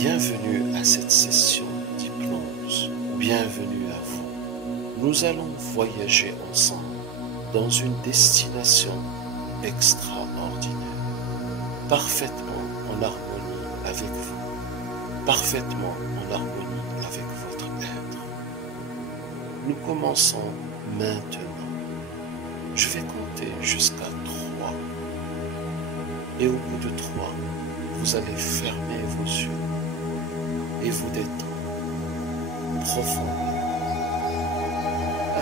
Bienvenue à cette session d'hypnose. Bienvenue à vous. Nous allons voyager ensemble dans une destination extraordinaire, parfaitement en harmonie avec vous, parfaitement en harmonie avec votre être. Nous commençons maintenant. Je vais compter jusqu'à 3. Et au bout de 3, vous allez fermer vos yeux et vous détendre profondément. 1.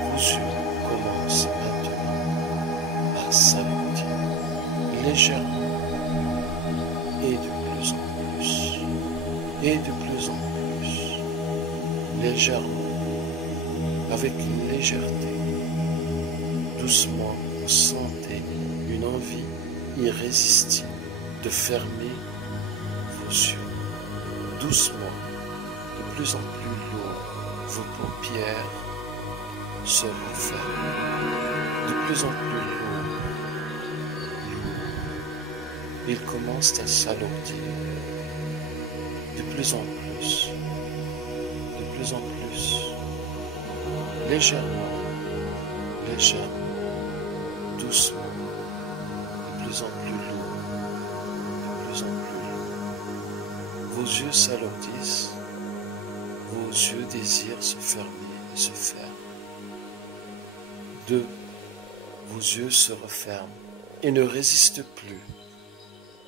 Vos yeux commencent maintenant à s'alourdir légèrement et de plus en plus, et de plus en plus, légèrement, avec une légèreté. Doucement, vous sentez une envie irrésistible de fermer vos yeux. Doucement, de plus en plus lourd, vos paupières se referment. De plus en plus lourd. Ils commencent à s'alourdir. De plus en plus. De plus en plus. Légèrement. Légèrement. Doucement. De plus en plus lourd. De plus en plus lourd. Vos yeux s'alourdissent. Vos yeux désirent se fermer et se ferment. 2. Vos yeux se referment et ne résistent plus.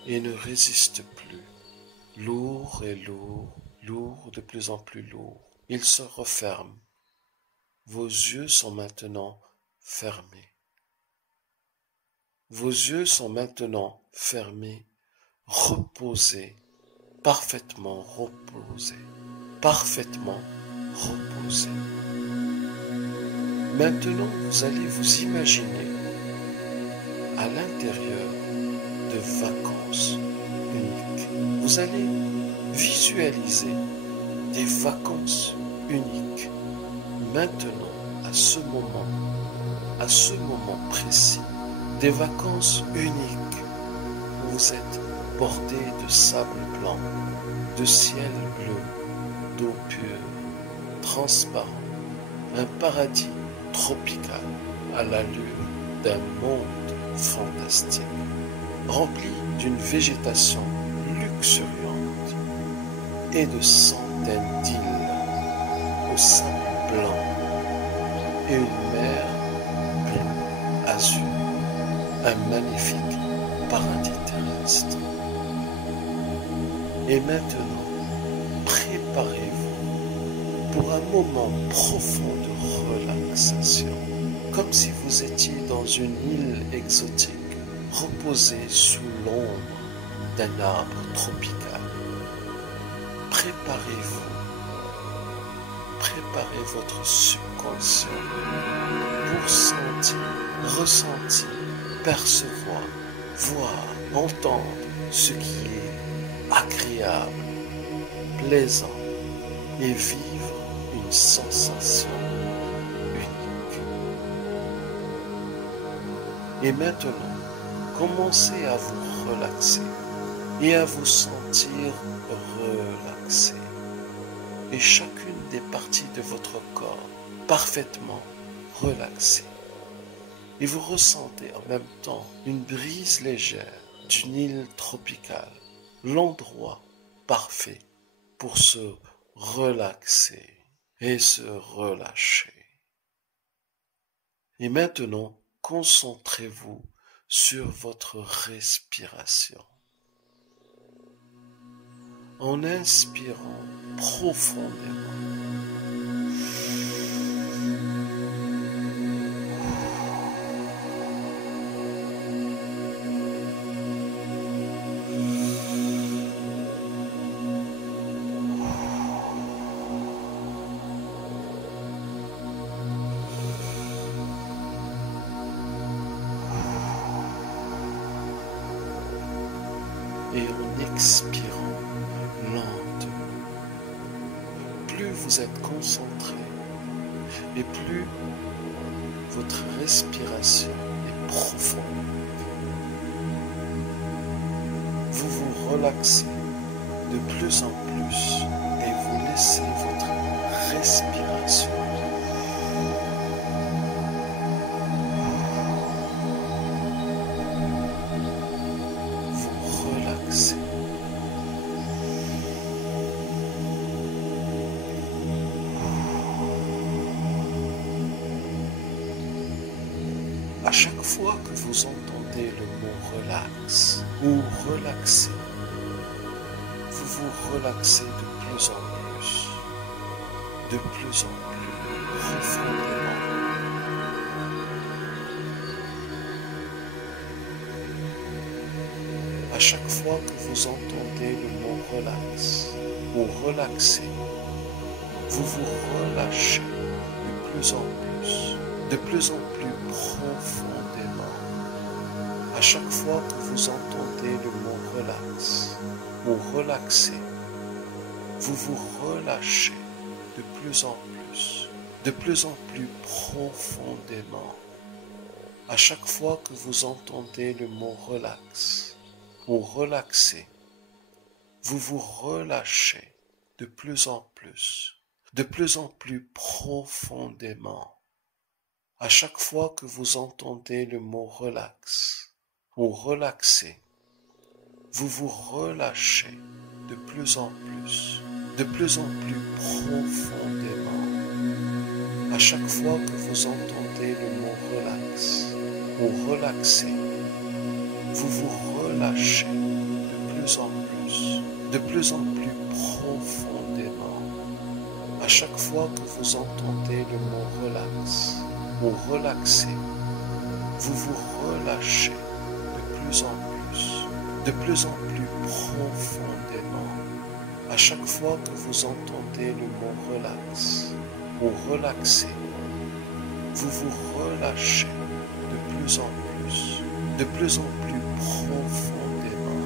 Et ne résistent plus. Lourd et lourd, lourd, de plus en plus lourd. Ils se referment. Vos yeux sont maintenant fermés. Vos yeux sont maintenant fermés, reposés, parfaitement reposés, parfaitement reposés. Maintenant, vous allez vous imaginer à l'intérieur de vacances uniques. Vous allez visualiser des vacances uniques. Maintenant, à ce moment précis, des vacances uniques où vous êtes bordé de sable blanc, de ciel bleu, d'eau pure, transparent, un paradis tropical à l'allure d'un monde fantastique, rempli d'une végétation luxuriante et de centaines d'îles au sable blanc et une mer bleu azur, un magnifique paradis terrestre. Et maintenant, préparez-vous pour un moment profond de relaxation, comme si vous étiez dans une île exotique, reposé sous l'ombre d'un arbre tropical. Préparez-vous, préparez votre subconscient pour sentir, ressentir, percevoir, voir, entendre ce qui est agréable, plaisant et vivre une sensation unique. Et maintenant, commencez à vous relaxer et à vous sentir relaxé. Et chacune des parties de votre corps parfaitement relaxée. Et vous ressentez en même temps une brise légère d'une île tropicale, l'endroit parfait pour se relaxer et se relâcher. Et maintenant, concentrez-vous sur votre respiration. En inspirant profondément. Et en expirant lentement, plus vous êtes concentré et plus votre respiration est profonde. Vous vous relaxez de plus en plus et vous laissez votre respiration vous relaxer. À chaque fois que vous entendez le mot relax ou relaxer, vous vous relaxez de plus en plus profondément. À chaque fois que vous entendez le mot relax ou relaxer, vous vous relâchez de plus en plus profondément. À chaque fois que vous entendez le mot relax ou relaxer, vous vous relâchez de plus en plus profondément. À chaque fois que vous entendez le mot relax ou relaxer, vous vous relâchez de plus en plus profondément. À chaque fois que vous entendez le mot relax ou relaxer, vous vous relâchez de plus en plus profondément. À chaque fois que vous entendez le mot relax ou relaxer, vous vous relâchez de plus en plus profondément. À chaque fois que vous entendez le mot relax ou relaxer, vous vous relâchez de plus en plus profondément. À chaque fois que vous entendez le mot relax ou relaxer, vous vous relâchez de plus en plus profondément.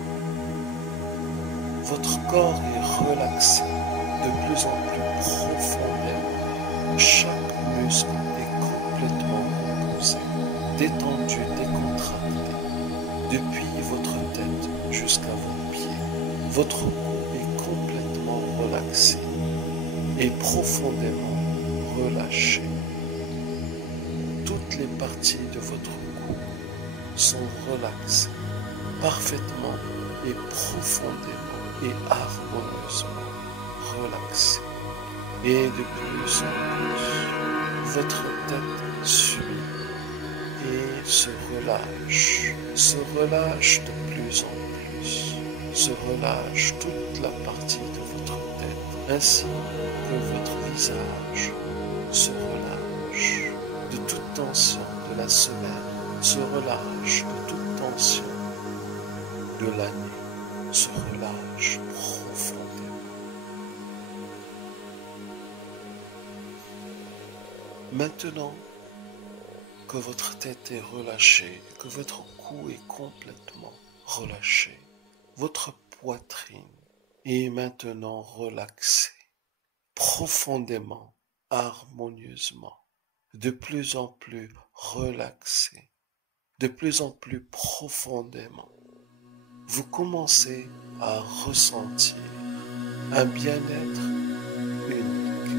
Votre corps est relaxé de plus en plus profondément. Chaque muscle est complètement reposé, détendu, décontracté, depuis votre tête jusqu'à vos pieds. Votre cou est complètement relaxé et profondément relâché. Toutes les parties de votre cou sont relaxées, parfaitement et profondément et harmonieusement relaxées. Et de plus en plus, votre tête suit et se relâche de plus en plus, se relâche toute la partie de votre tête, ainsi que votre visage se relâche de toute tension de la semaine, se relâche de toute tension de l'année, se relâche profondément. Maintenant que votre tête est relâchée, que votre cou est complètement relâché, votre poitrine est maintenant relaxée, profondément, harmonieusement, de plus en plus relaxée, de plus en plus profondément. Vous commencez à ressentir un bien-être unique,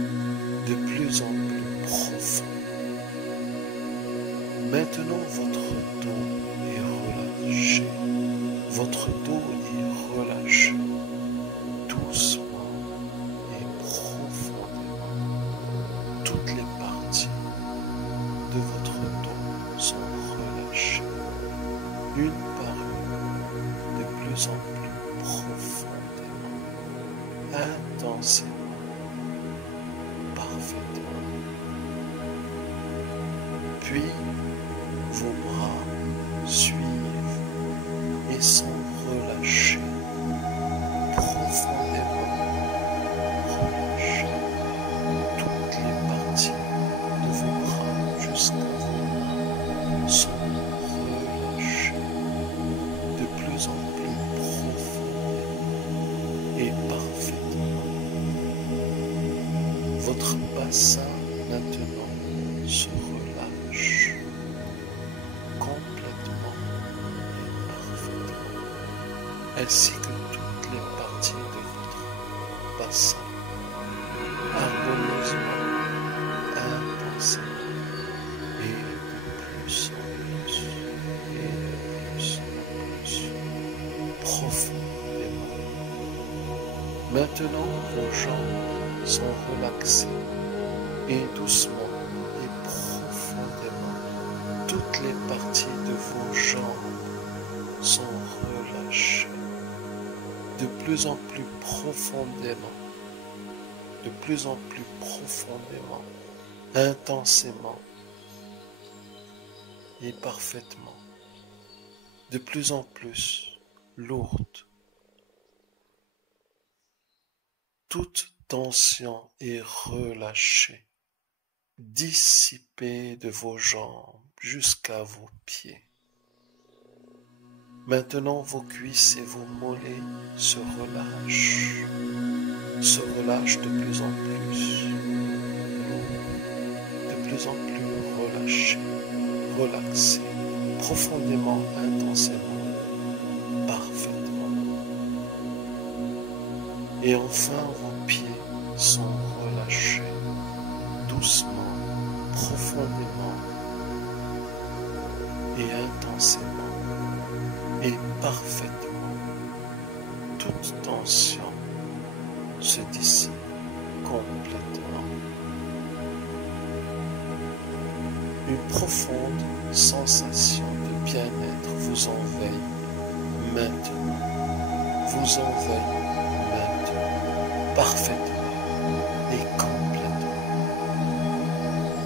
de plus en plus profond. Maintenant, votre dos est relâché. Votre dos est relâché, doucement et profondément. Toutes les parties de votre dos sont relâchées, une par une, de plus en plus profondément, intensément, parfaitement. Puis, vos bras suivent et sont relâchés, profondément relâchés. Toutes les parties de vos bras jusqu'à vos mains sont relâchées, de plus en plus profondément et parfaitement. Votre bassin maintenant se relâche complètement et parfaitement, ainsi que toutes les parties de croissant, harmonieusement, intensément, et de plus en plus, et de plus en plus, profondément. Maintenant, vos jambes sont relaxées, et doucement et profondément, toutes les parties de vos jambes sont relâchées, de plus en plus profondément, de plus en plus profondément, intensément et parfaitement, de plus en plus lourde. Toute tension est relâchée, dissipée de vos jambes jusqu'à vos pieds. Maintenant, vos cuisses et vos mollets se relâchent de plus en plus, de plus en plus relâchés, relaxés, profondément, intensément, parfaitement. Et enfin, vos pieds sont relâchés, doucement, profondément et intensément et parfaitement. Toute tension se dissipe complètement. Une profonde sensation de bien-être vous envahit maintenant, vous envahit maintenant, parfaitement et complètement,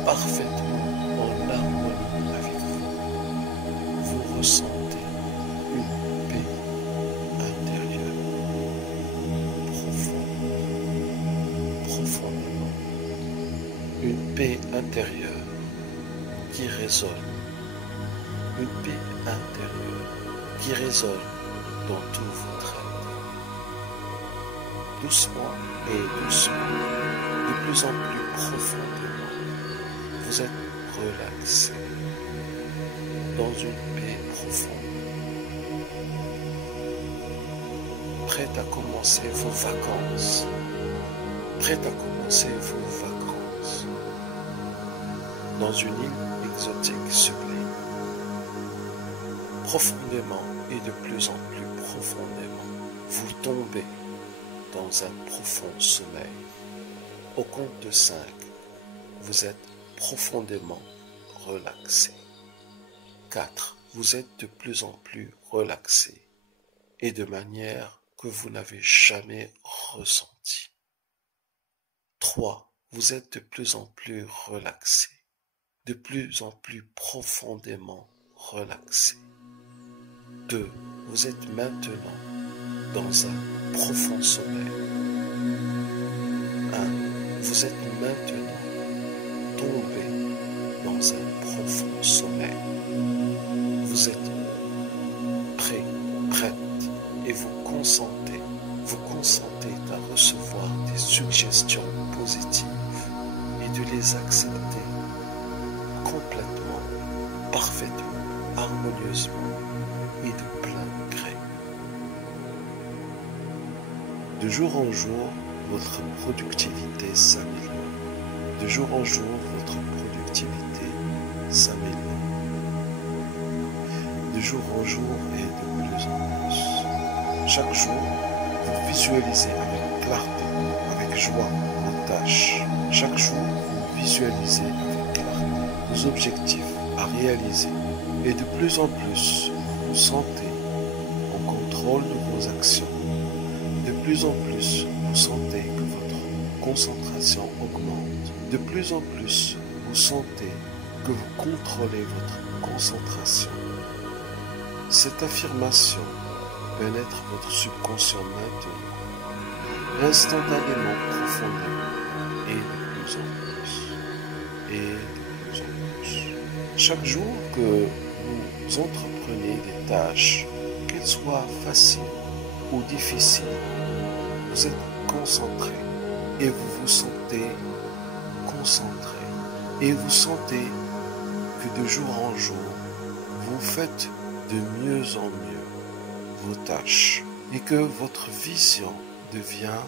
parfaitement en harmonie avec vous. Vous ressentez une paix intérieure, profonde, profondément, une paix intérieure qui résonne, une paix intérieure qui résonne dans tout votre être. Doucement et doucement, de plus en plus profondément, vous êtes relaxé dans une paix profonde, prête à commencer vos vacances, prête à commencer vos vacances dans une île exotique sublime, profondément et de plus en plus profondément, vous tombez dans un profond sommeil. Au compte de 5, vous êtes profondément relaxé. 4, vous êtes de plus en plus relaxé et de manière que vous n'avez jamais ressentie. 3, vous êtes de plus en plus relaxé, de plus en plus profondément relaxé. 2, vous êtes maintenant dans un profond sommeil. 1, vous êtes maintenant tombé dans un profond sommeil. Vous êtes prêt, prête, et vous consentez à recevoir des suggestions positives et de les accepter complètement, parfaitement, harmonieusement et de plein gré. De jour en jour, votre productivité s'améliore. De jour en jour, votre productivité s'améliore. De jour en jour et de plus en plus. Chaque jour, vous visualisez avec clarté, avec joie vos tâches. Chaque jour, vous visualisez avec clarté vos objectifs à réaliser. Et de plus en plus, vous vous sentez en contrôle de vos actions. De plus en plus, vous sentez que votre concentration augmente. De plus en plus, vous sentez que vous contrôlez votre concentration. Cette affirmation pénètre votre subconscient maintenant, instantanément, profondément, et de plus en plus, et de plus en plus. Chaque jour que vous entreprenez des tâches, qu'elles soient faciles ou difficiles, vous êtes concentré et vous vous sentez concentré et vous sentez que de jour en jour, vous faites de mieux en mieux vos tâches et que votre vision devient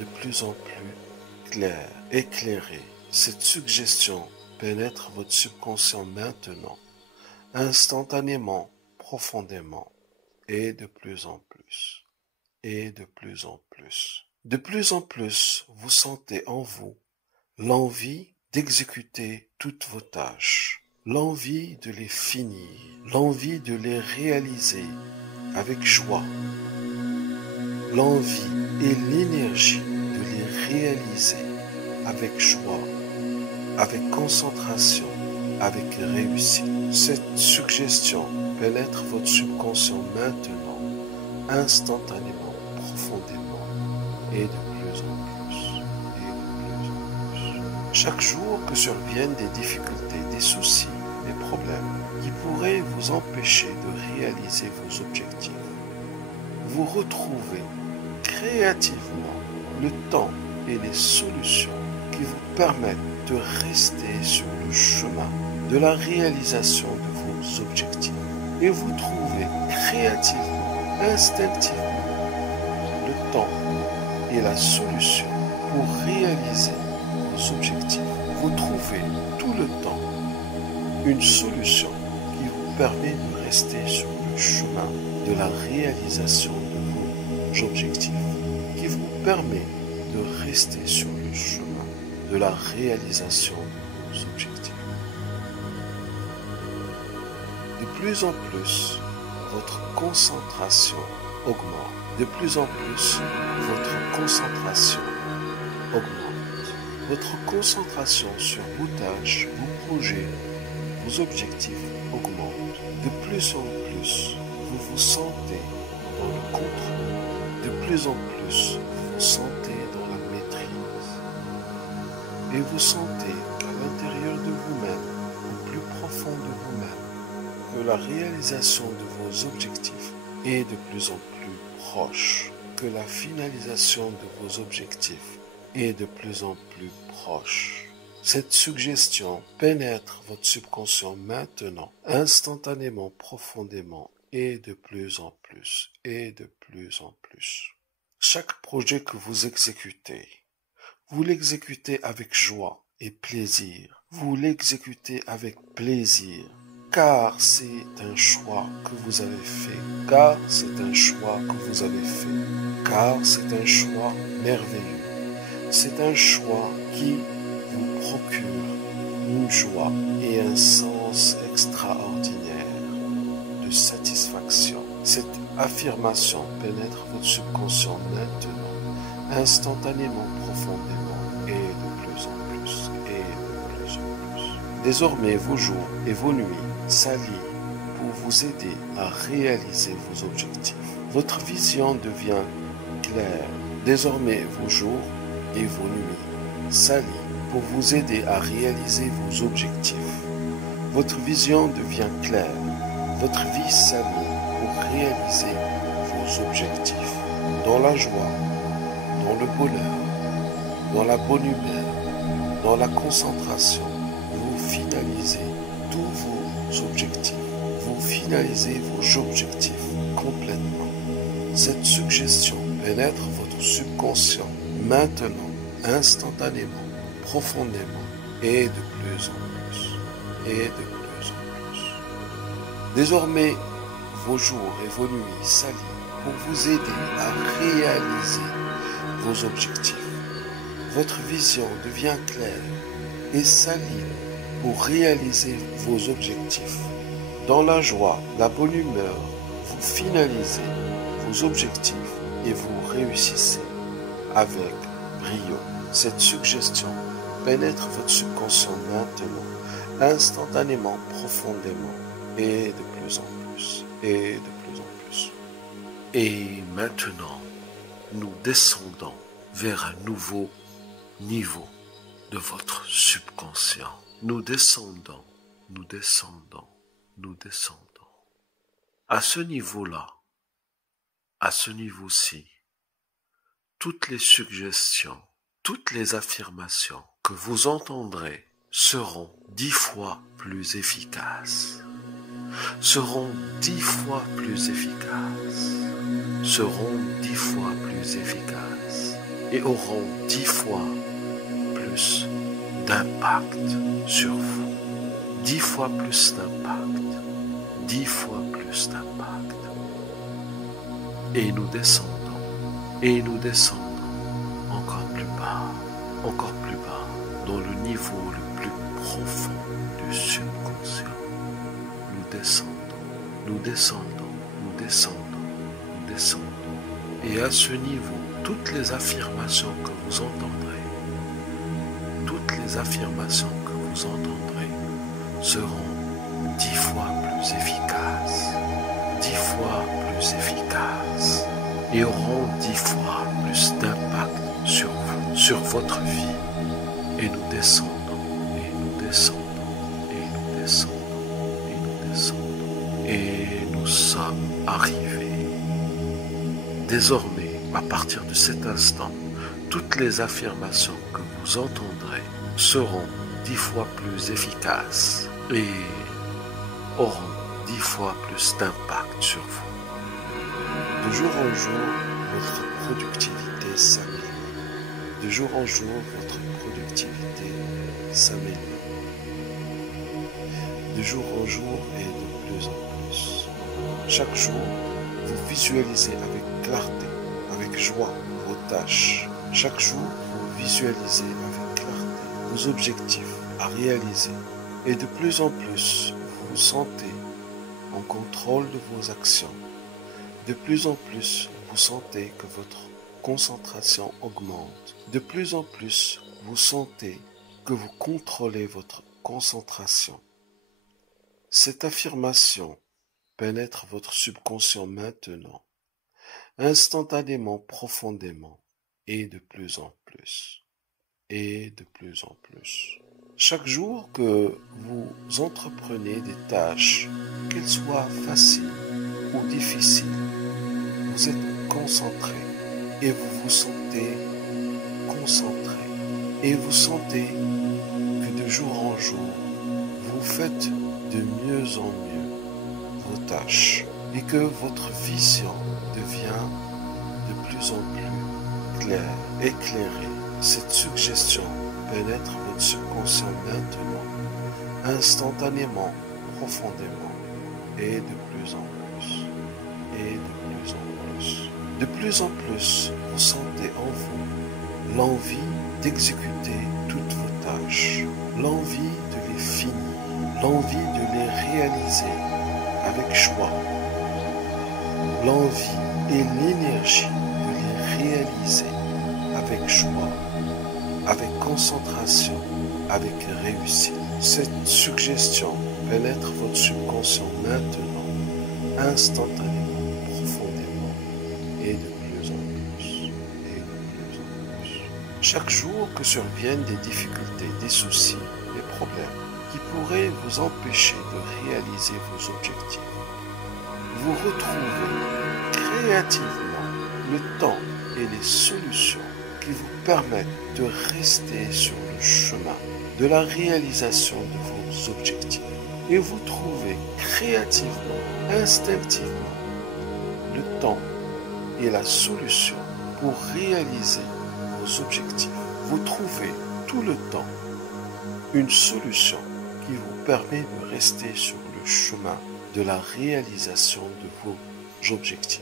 de plus en plus claire, éclairée. Cette suggestion pénètre votre subconscient maintenant, instantanément, profondément, et de plus en plus, et de plus en plus. De plus en plus, vous sentez en vous l'envie d'exécuter toutes vos tâches, l'envie de les finir, l'envie de les réaliser avec joie, l'envie et l'énergie de les réaliser avec joie, avec concentration, avec réussite. Cette suggestion pénètre votre subconscient maintenant, instantanément, profondément, et de plus en plus, et de plus en plus. Chaque jour que surviennent des difficultés, des soucis, des problèmes qui pourraient vous empêcher de réaliser vos objectifs, vous retrouvez créativement le temps et les solutions qui vous permettent de rester sur le chemin de la réalisation de vos objectifs. Et vous trouvez créativement, instinctivement, le temps et la solution pour réaliser vos objectifs. Vous trouvez tout le temps une solution qui vous permet de rester sur le chemin de la réalisation de vos objectifs, qui vous permet de rester sur le chemin de la réalisation de vos objectifs. De plus en plus, votre concentration augmente. De plus en plus, votre concentration augmente. Votre concentration sur vos tâches, vos projets, vos objectifs augmente. De plus en plus, vous vous sentez dans le contrôle. De plus en plus, vous vous sentez dans la maîtrise. Et vous sentez qu'à l'intérieur de vous-même, au plus profond de vous-même, que la réalisation de vos objectifs est de plus en plus proche, que la finalisation de vos objectifs est de plus en plus proche. Cette suggestion pénètre votre subconscient maintenant, instantanément, profondément, et de plus en plus, et de plus en plus. Chaque projet que vous exécutez, vous l'exécutez avec joie et plaisir. Vous l'exécutez avec plaisir, car c'est un choix que vous avez fait, car c'est un choix que vous avez fait, car c'est un choix merveilleux. C'est un choix qui vous procure une joie et un sens extraordinaire de satisfaction. Cette affirmation pénètre votre subconscient maintenant, instantanément, profondément, et de plus en plus, et de plus en plus. Désormais, vos jours et vos nuits s'allient pour vous aider à réaliser vos objectifs. Votre vision devient claire. Désormais, vos jours et vos nuits s'allient pour vous aider à réaliser vos objectifs. Votre vision devient claire. Votre vie s'allie pour réaliser vos objectifs. Dans la joie, dans le bonheur, dans la bonne humeur, dans la concentration, vous finalisez tous vos objectifs. Vous finalisez vos objectifs complètement. Cette suggestion pénètre votre subconscient maintenant, instantanément, profondément, et de plus en plus, et de plus en plus. Désormais, vos jours et vos nuits s'allient pour vous aider à réaliser vos objectifs. Votre vision devient claire et s'allie pour réaliser vos objectifs. Dans la joie, la bonne humeur, vous finalisez vos objectifs et vous réussissez avec brio. Cette suggestion pénètre votre subconscient maintenant, instantanément, profondément, et de plus en plus, et de plus en plus. Et maintenant, nous descendons vers un nouveau niveau de votre subconscient. Nous descendons, nous descendons, nous descendons. À ce niveau-là, à ce niveau-ci, toutes les suggestions, toutes les affirmations que vous entendrez seront 10 fois plus efficaces, seront 10 fois plus efficaces, seront 10 fois plus efficaces, et auront 10 fois plus d'impact sur vous. 10 fois plus d'impact. 10 fois plus d'impact. Et nous descendons. Et nous descendons encore plus bas, dans le niveau le plus profond du subconscient. Nous descendons, nous descendons, nous descendons, nous descendons. Et à ce niveau, toutes les affirmations que vous entendrez, seront 10 fois plus efficaces, 10 fois plus efficaces, et auront 10 fois plus d'impact sur vous, sur votre vie. Et nous descendons, et nous descendons, et nous descendons, et nous descendons. Et nous sommes arrivés. Désormais, à partir de cet instant, toutes les affirmations que vous entendrez seront 10 fois plus efficaces et auront 10 fois plus d'impact sur vous. De jour en jour, votre productivité s'améliore. De jour en jour, votre productivité s'améliore. De jour en jour et de plus en plus. Chaque jour, vous visualisez avec clarté, avec joie vos tâches. Chaque jour, vous visualisez avec clarté vos objectifs à réaliser. Et de plus en plus, vous vous sentez en contrôle de vos actions. De plus en plus, vous sentez que votre concentration augmente. De plus en plus, vous sentez que vous contrôlez votre concentration. Cette affirmation pénètre votre subconscient maintenant, instantanément, profondément, et de plus en plus, et de plus en plus. Chaque jour que vous entreprenez des tâches, qu'elles soient faciles ou difficiles, vous êtes concentré et vous vous sentez concentré et vous sentez que de jour en jour, vous faites de mieux en mieux vos tâches et que votre vision devient de plus en plus claire, éclairée. Cette suggestion pénètre votre subconscient maintenant, instantanément, profondément, et de plus en plus, et de plus en plus. De plus en plus, vous sentez en vous l'envie d'exécuter toutes vos tâches, l'envie de les finir, l'envie de les réaliser avec choix, l'envie et l'énergie de les réaliser avec choix, avec concentration, avec réussite. Cette suggestion pénètre votre subconscient maintenant, instantanément, profondément, et de plus en plus, et de plus en plus. Chaque jour que surviennent des difficultés, des soucis, des problèmes qui pourraient vous empêcher de réaliser vos objectifs, vous retrouvez créativement le temps et les solutions qui vous permettent de rester sur le chemin de la réalisation de vos objectifs. Et vous trouvez créativement, instinctivement, le temps et la solution pour réaliser vos objectifs. Vous trouvez tout le temps une solution qui vous permet de rester sur le chemin de la réalisation de vos objectifs,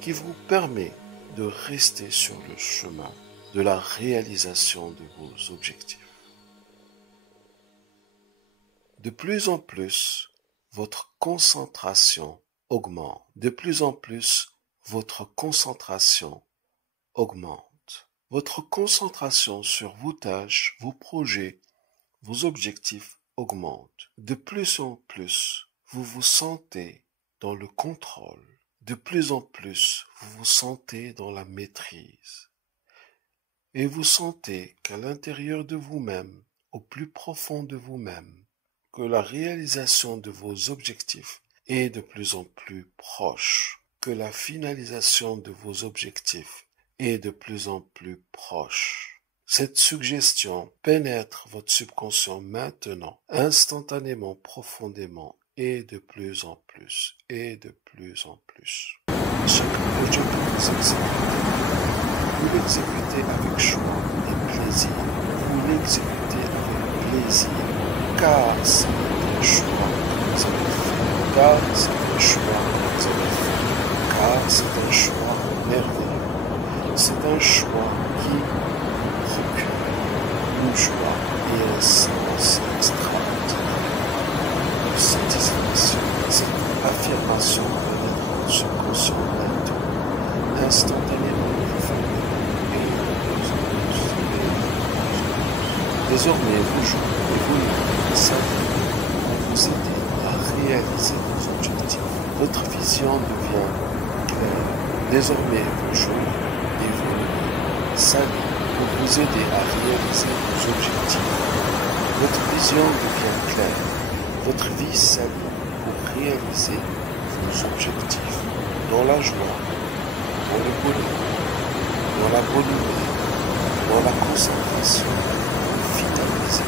qui vous permet de rester sur le chemin de la réalisation de vos objectifs. De plus en plus, votre concentration augmente. De plus en plus, votre concentration augmente. Votre concentration sur vos tâches, vos projets, vos objectifs augmente. De plus en plus, vous vous sentez dans le contrôle. De plus en plus, vous vous sentez dans la maîtrise. Et vous sentez qu'à l'intérieur de vous-même, au plus profond de vous-même, que la réalisation de vos objectifs est de plus en plus proche, que la finalisation de vos objectifs est de plus en plus proche. Cette suggestion pénètre votre subconscient maintenant, instantanément, profondément, et de plus en plus, et de plus en plus. Chaque projet que vous exécutez, vous l'exécutez avec joie et plaisir. Vous l'exécutez avec plaisir, car c'est un choix que vous avez fait, car c'est un choix que vous avez fait, car c'est un choix merveilleux. C'est un choix qui procure une joie et un sens extraordinaire de satisfaction. Cette affirmation pénètre votre subconscient maintenant, instantanément. Désormais, vos jours et vos nuits s'allument pour vous aider à réaliser vos objectifs. Votre vision devient claire. Désormais, vos jours et vos nuits s'allument pour vous aider à réaliser vos objectifs. Votre vision devient claire. Votre vie s'allume pour réaliser vos objectifs. Dans la joie, dans le bonheur, dans la bonne humeur, dans la concentration. Finalisez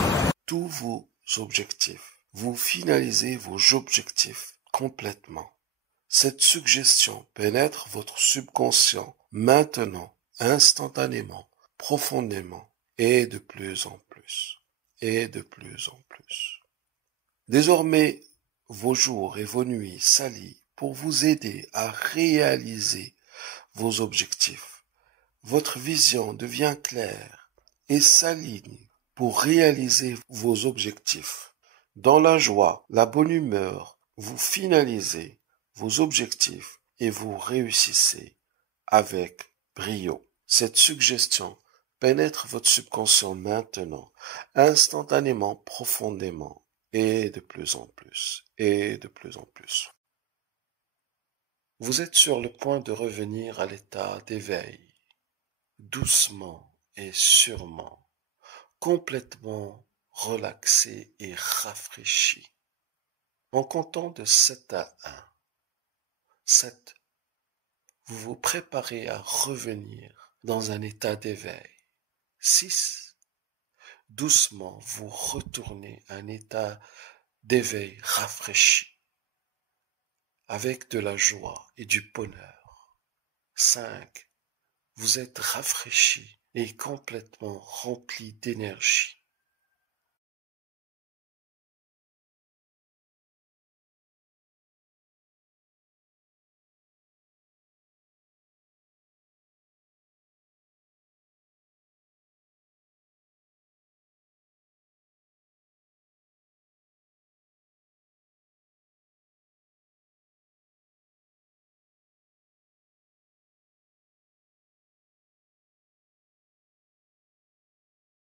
tous vos objectifs. Vous finalisez vos objectifs complètement. Cette suggestion pénètre votre subconscient maintenant, instantanément, profondément, et de plus en plus, et de plus en plus. Désormais, vos jours et vos nuits s'allient pour vous aider à réaliser vos objectifs. Votre vision devient claire et s'aligne pour réaliser vos objectifs. Dans la joie, la bonne humeur, vous finalisez vos objectifs et vous réussissez avec brio. Cette suggestion pénètre votre subconscient maintenant, instantanément, profondément, et de plus en plus, et de plus en plus. Vous êtes sur le point de revenir à l'état d'éveil, doucement et sûrement, complètement relaxé et rafraîchi. En comptant de 7 à 1, 7, vous vous préparez à revenir dans un état d'éveil. 6, doucement vous retournez à un état d'éveil rafraîchi, avec de la joie et du bonheur. 5, vous êtes rafraîchi et complètement rempli d'énergie.